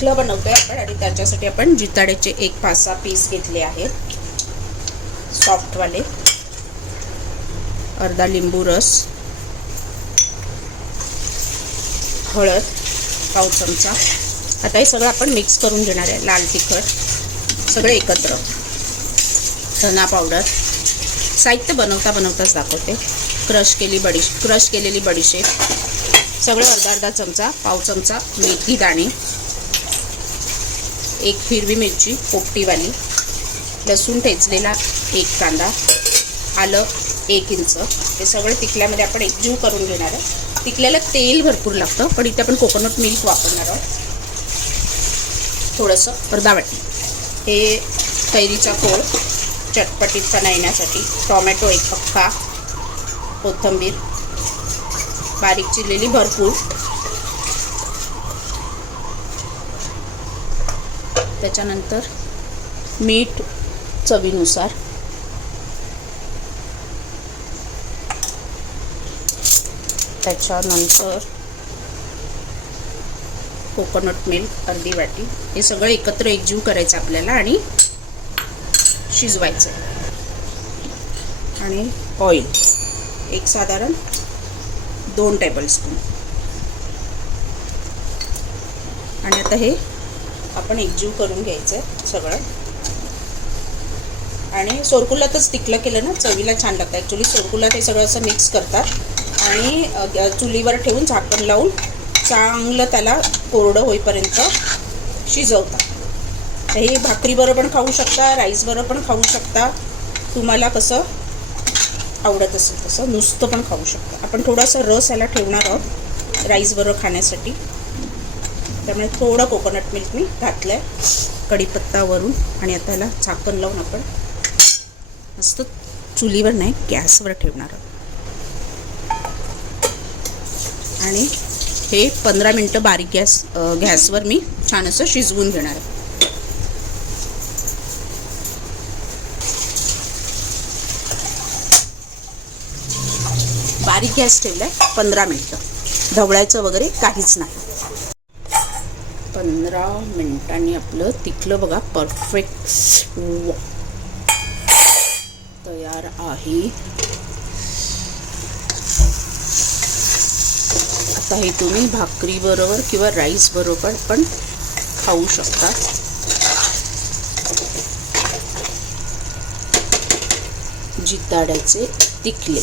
पिठलं बनवतोय आपण आणि त्याच्यासाठी आपण जिताड्याचे एक पाच सहा पीस घेतले आहेत. सॉफ्टवाले अर्धा लिंबू रस. हळद. पाव चमचा. आता हे सगळं आपण मिक्स करून घेणार आहे. लाल तिखट. सगळे एकत्र. धना पावडर साहित्य बनवता बनवताच दाखवते. क्रश केली बडी क्रश केलेली बडीशेप. सगळं अर्धा अर्धा चमचा. पाव चमचा. मेथी दाणे. एक हिरवी मिरची पोपटीवाली लसूण ठेचलेला एक कांदा आलं एक इंच. हे सगळं तिखल्यामध्ये आपण एकजीव करून घेणार आहे तिखल्याला तेल भरपूर लागतं पण इथे आपण कोकोनट मिल्क वापरणार आहोत. थोडंसं अर्धा वाटी. हे कैरीचा कोळ चटपटीतपणा येण्यासाठी टॉमॅटो एक अख्खा कोथिंबीर बारीक चिरलेली भरपूर त्याच्यानंतर मीठ चवीनुसार. त्याच्यानंतर कोकोनट मिल्क अर्धी वाटी. हे सगळं एकत्र एकजीव करायचं आपल्याला आणि शिजवायचं. आणि ऑइल एक साधारण दोन टेबलस्पून आणि आता हे आपण एकजीव करून घ्यायचं आहे सगळं. आणि सोरकुलातच तिकलं केलं ना चवीला छान लागतं. ॲक्च्युली सोरकुलात हे सगळं असं मिक्स करतात. आणि चुलीवर ठेवून झाकण लावून चांगलं त्याला कोरडं होईपर्यंत शिजवतात. हे भाकरीबरोबर पण खाऊ शकता राईसबरोबर पण खाऊ शकता. तुम्हाला कसं आवडत असेल तसं नुसतं पण खाऊ शकता. आपण थोडासा रस याला ठेवणार आहोत राईसबरोबर खाण्यासाठी. त्यामुळे थोडं कोकोनट मिल्क मी घातलं आहे कढीपत्तावरून. आणि आता याला झाकण लावून आपण मस्त चुलीवर नाही गॅसवर ठेवणार आहोत. आणि हे पंधरा मिनटं बारीक गॅस गॅसवर मी छान असं शिजवून घेणार आहे. बारीक गॅस ठेवलाय पंधरा मिनटं. ढवळायचं वगैरे काहीच नाही. पंधरा मिनटांनी आपलं तिकलं बघा परफेक्ट तयार आहे. आता हे तुम्ही भाकरी बरोबर किंवा राईस बरोबर पण खाऊ शकता. जिताड्याचे तिकले